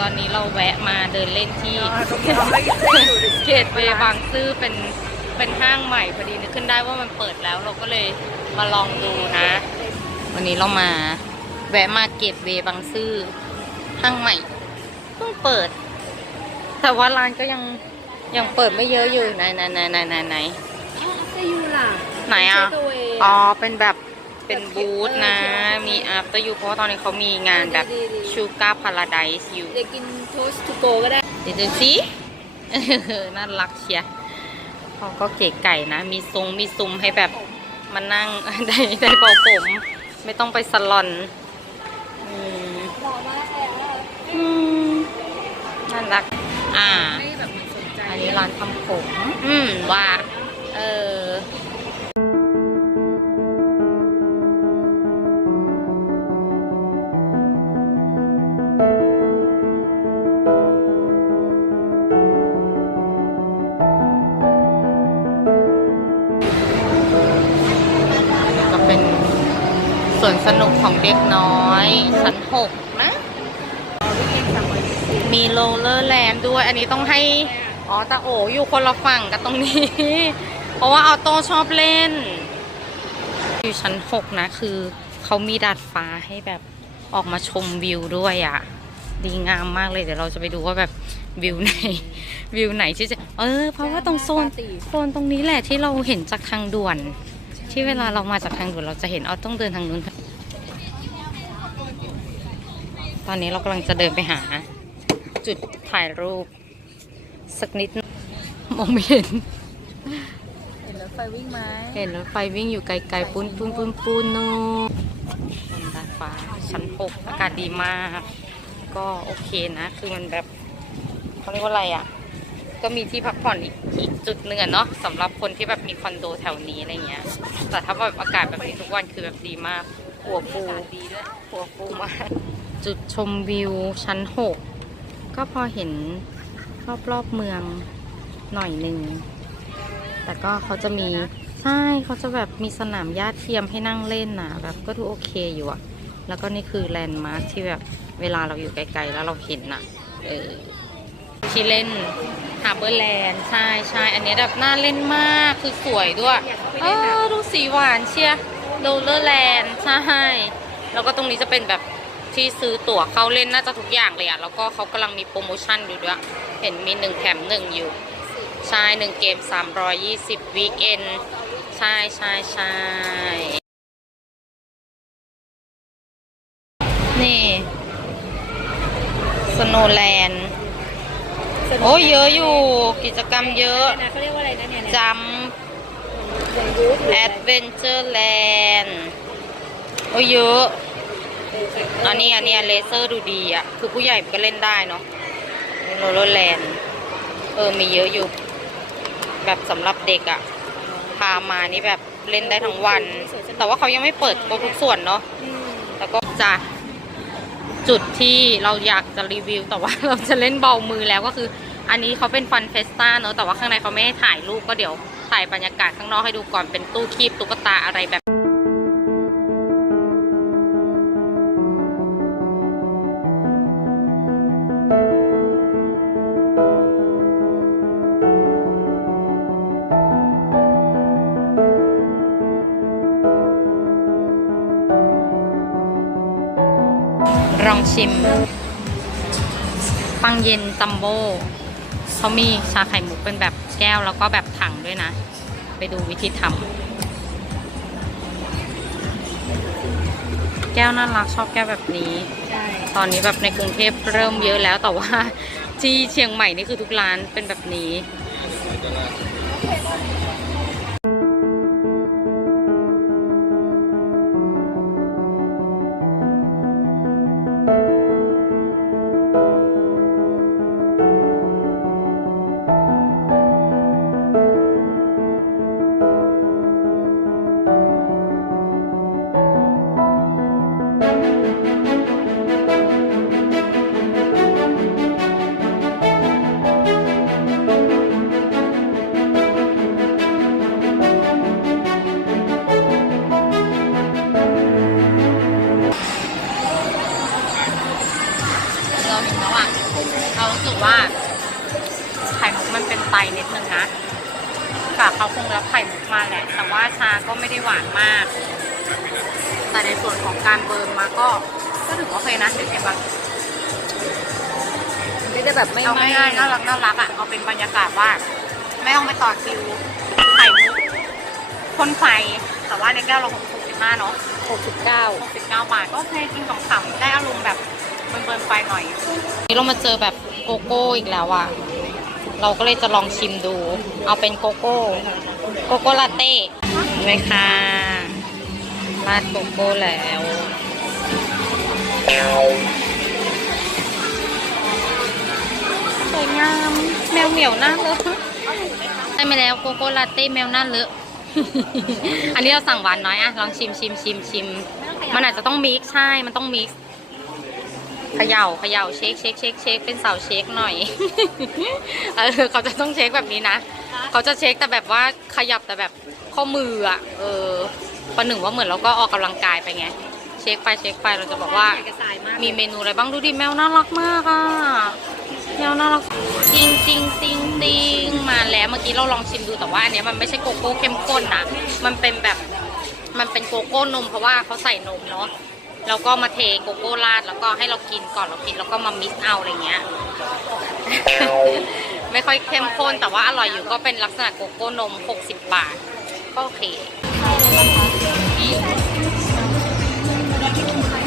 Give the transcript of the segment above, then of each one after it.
ตอนนี้เราแวะมาเดินเล่นที่เกตเวย์บางซื่อเป็นเป็นห้างใหม่พอดีนึกขึ้นได้ว่ามันเปิดแล้วเราก็เลยมาลองดูนะ วันนี้เรามาแวะมาเกตเวย์บางซื่อห้างใหม่เพิ่งเปิด แต่ว่าร้านก็ยังยังเปิดไม่เยอะอยู่ไหนไหนไหนไหนไหนไหนจะอยู่ล่ะไหนอะเทคเวย์อ๋อเป็นแบบ เป็นบูธนะ มี after you เพราะว่าตอนนี้เขามีงานแบบ Sugar Paradise อยู่เด็กกินโทสต์ทูโกก็ได้ เดี๋ยวดูสิเออน่ารักเชียร์เขาก็เก๋ไก่นะ มีทรงมีซุ้มให้แบบมานั่ง ได้ได้เป่าผม ไม่ต้องไปสลอนอืมบอกมาแล้วอืมน่ารัก อ่าไม่แบบมันสนใจอันนี้ร้านทำผม อืมว่า เออ สวนสนุกของเด็กน้อย ชั้นหกนะ มีโรลเลอร์แลนด์ด้วย อันนี้ต้องให้ อ๋อตาโออยู่คนละฝั่งกับตรงนี้ เพราะว่าออโต้ชอบเล่น อยู่ชั้นหกนะ คือเขามีดาดฟ้าให้แบบออกมาชมวิวด้วยอะ่ะ ดีงามมากเลย เดี๋ยวเราจะไปดูว่าแบบวิวไหน วิวไหนที่จะ เออ เพราะว่าตรงโซนโซนตรงนี้แหละที่เราเห็นจากทางด่วน ที่เวลาเรามาจากทางด่วนเราจะเห็นเอาต้องเดินทางนู้น ตอนนี้เรากำลังจะเดินไปหา จุดถ่ายรูป สักนิดนึงมองไม่เห็น เห็นรถไฟวิ่งไหมเห็นรถไฟวิ่งอยู่ไกลๆปุ้นปุ้นปุ้นปุ้นนู่นบนดาดฟ้าชั้นหกอากาศดีมาก ก็โอเคนะ คือมันแบบเขาเรียกว่าอะไรอะ ก็มีที่พักผ่อนอีกอีกจุดหนึ่งอเนาะสำหรับคนที่แบบมีคอนโดแถวนี้อะไรเงี้ย แต่ถ้าแบบอากาศแบบนี้ทุกวันคือแบบดีมาก หัวปูดีด้วยหัวปูมาก จุดชมวิวชั้นหกก็พอเห็นรอบๆเมืองหน่อยหนึ่ง แต่ก็เขาจะมีใช่เขาจะแบบมีสนามหญ้าเทียมให้นั่งเล่นน่ะแบบก็ดูโอเคอยู่อะแล้วก็นี่คือแลนด์มาร์คที่แบบเวลาเราอยู่ไกลๆแล้วเราเห็นนะเออ ที่เล่นฮาร์เบอร์แลนด์ใช่ใช่อันนี้แบบน่าเล่นมากคือสวยด้วยเออดูสีหวานเชียร์โรลเลอร์แลนด์ใช่แล้วก็ตรงนี้จะเป็นแบบที่ซื้อตั๋วเข้าเล่นน่าจะทุกอย่างเลยอะแล้วก็เขากำลังมีโปรโมชั่นอยู่ด้วย เห็นมีหนึ่งแถมหนึ่งอยู่ ใช่หนึ่งเกม 320 วีคเอนใช่ใช่ใช่นี่สโนแลนด์ โอ้ยเยอะอยู่กิจกรรมเยอะนะเขาเรียกว่าอะไรนะเนี่ยจัมรูทแอดเวนเจอร์แลนด์โอ้ยเยอะอันนี้อันนี้เลเซอร์ดูดีอะ คือผู้ใหญ่ก็เล่นได้เนาะโรลเลอร์แลนด์เออมีเยอะอยู่ แบบสำหรับเด็กอะ พามานี่แบบเล่นได้ทั้งวัน แต่ว่าเขายังไม่เปิดครบทุกส่วนเนาะแล้วก็จะจุดที่เราอยากจะรีวิวแต่ว่าเราจะเล่นเบามือแล้วก็คือ อันนี้เขาเป็นฟันเฟสต้าเนอะแต่ว่าข้างในเขาไม่ให้ถ่ายรูปก็เดี๋ยวถ่ายบรรยากาศข้างนอกให้ดูก่อนเป็นตู้คีบตุ๊กตาอะไรแบบลองชิม ปังเย็นจัมโบ้ เขามีชาไข่มุกเป็นแบบแก้วแล้วก็แบบถังด้วยนะ ไปดูวิธีทำแก้วน่ารักชอบแก้วแบบนี้ใช่ตอนนี้แบบในกรุงเทพเริ่มเยอะแล้วแต่ว่าที่เชียงใหม่นี่คือทุกร้านเป็นแบบนี้ ว่า ไข่มุกมันเป็นไตนิดนึงนะแต่เขาคงรับไข่มุกมาแหละ แต่ว่าชาก็ไม่ได้หวานมาก แต่ในส่วนของการเบิร์นมาก็ก็ถือว่าโอเคนะเดี๋ยวเก็บไว้ไม่ได้แบบไม่เอาง่ายๆน่ารักน่ารักอะเอาเป็นบรรยากาศว่า ไม่ต้องไปต่อคิวไข่มุกพ่นไฟแต่ว่าในแก้วเราหกสิบห้าเนาะหกสิบเก้าหกสิบเก้าบาทก็โอเคกินขำๆได้อารมณ์แบบเบิร์นๆไฟหน่อย นี่เรามาเจอแบบ โกโก้อีกแล้วอะเราก็เลยจะลองชิมดู เอาเป็นโกโก้ โกโก้ลาเต้เลยค่ะราดโกโก้แล้วสวยงามแมวเหมียวหน้าเลอะได้มาแล้วโกโก้ลาเต้แมวหน้าเลอะอันนี้เราสั่งหวานน้อยอะลองชิมชิมชิมชิมมันอาจจะต้องมิกซ์ใช่ มันต้องมิกซ์ เขย่าเขย่าเช็คเช็คเช็คเช็คเป็นเสาเช็คหน่อย เออเขาจะต้องเช็คแบบนี้นะ เขาจะเช็คแต่แบบว่าขยับแต่แบบข้อมืออะ เออประหนึ่งว่าเหมือนเราก็ออกกำลังกายไปไง เช็คไปเช็คไปเราจะบอกว่ากระสายมากมีเมนูอะไรบ้างดูดิแมวน่ารักมากอะแมวน่ารักจริงจริงจริงจริงมาแล้วเมื่อกี้เราลองชิมดูแต่ว่าอันเนี้ยมันไม่ใช่โกโก้เข้มข้นนะ มันเป็นแบบมันเป็นโกโก้นมเพราะว่าเขาใส่นมเนาะ แล้วก็มาเทโกโก้ราดแล้วก็ให้เรากินก่อนเรากินแล้วก็มามิกซ์เอาอะไรเงี้ย ไม่ค่อยเข้มข้นแต่ว่าอร่อยอยู่ก็เป็นลักษณะโกโก้นม 60 บาท ก็โอเค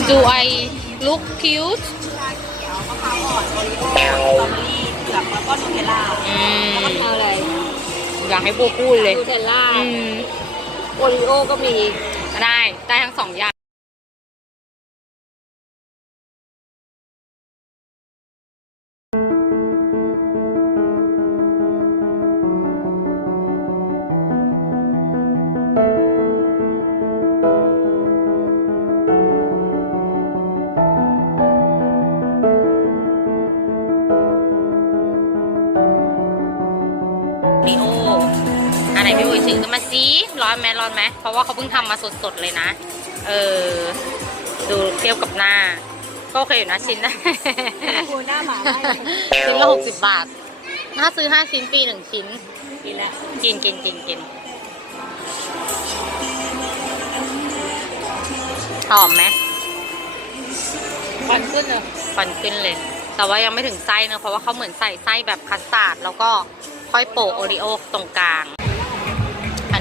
Do I look cute มะพร้าวอ่อนโอริโอ้สตรอเบอรี่เผือกแล้วก็นูเทลล่าอืมเอาอะไรอยากให้บูพูดเลยนูเทลล่าอืมโอริโอก็มีได้ ได้ทั้งสองอย่าง ถือขึ้นมาสิร้อนไหมร้อนไหมเพราะว่าเขาเพิ่งทำมาสดๆเลยนะ เออ ดูเทียบกับหน้า ก็โอเคอยู่นะชิ้นนะคูหน้าหมาได้เลยชิ้นละหกสิบบาท ถ้าซื้อห้าชิ้นฟรีหนึ่งชิ้นกินแล้วกินกินกินกินหอมไหมควันขึ้นเลยควันขึ้นเลย แต่ว่ายังไม่ถึงไส้เนอะเพราะว่าเขาเหมือนใส่ไส้แบบคัสตาร์ดแล้วก็ค่อยโปะโอริโอตรงกลางอั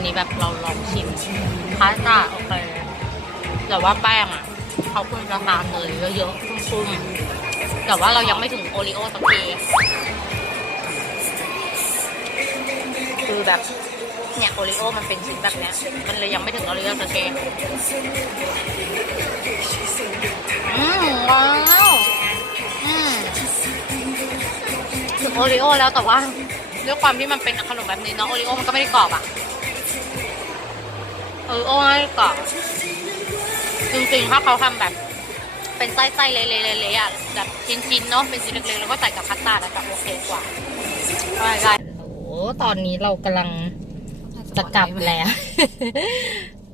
นี้แบบเราลองชิมคัสตาโอเคแต่ว่าแป้งอะ เขาเพิ่งจะทานเลยเยอะๆชุ่มๆแต่ว่าเรายังไม่ถึงโอริโอสักทีคือแบบเนี่ยโอริโอมันเป็นชิ้นแบบเนี้ยมันเลยยังไม่ถึงโอริโอสักทีอืมว้าวอืมถึงโอริโอแล้วแต่ว่าด้วยความที่มันเป็นขนมแบบนี้เนาะโอริโอมันก็ไม่ได้กรอบอะ โอริโอไม่ได้กรอบจริงๆถ้าเขาทำแบบ เป็นไส้ๆเละๆๆๆอะแบบชิ้นๆเนาะเป็นชิ้นเล็กๆแล้วก็ใส่กับคัสตาร์ดแล้วจะโอเคกว่าได้ได้โอ้โหตอนนี้เรากำลังจะกลับแล้ว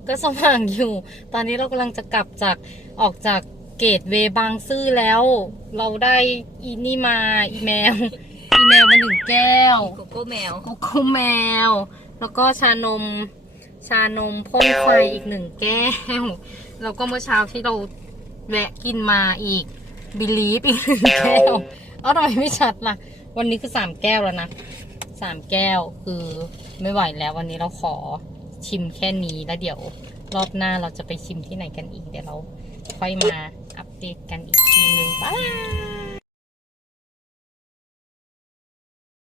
ก็สว่างอยู่ ตอนนี้เรากำลังจะกลับจากออกจากเกตเวย์บางซื่อแล้ว เราได้อีนี่มาอีแมว อีแมวมาหนึ่งแก้วโกโก้แมวโกโก้แมว แล้วก็ชานม ชานมพ่นไฟอีกหนึ่งแก้ว แล้วก็เมื่อเช้าที่เราแวะกินมาอีกบิลีฟอีกหนึ่งแก้วเอาทำไมไม่ชัดล่ะ วันนี้คือสามแก้วแล้วนะสามแก้วคือไม่ไหวแล้ววันนี้เราขอชิมแค่นี้แล้วเดี๋ยวรอบหน้าเราจะไปชิมที่ไหนกันอีกเดี๋ยวเราค่อยมาอัปเดตกันอีกทีนึงบ๊ายบาย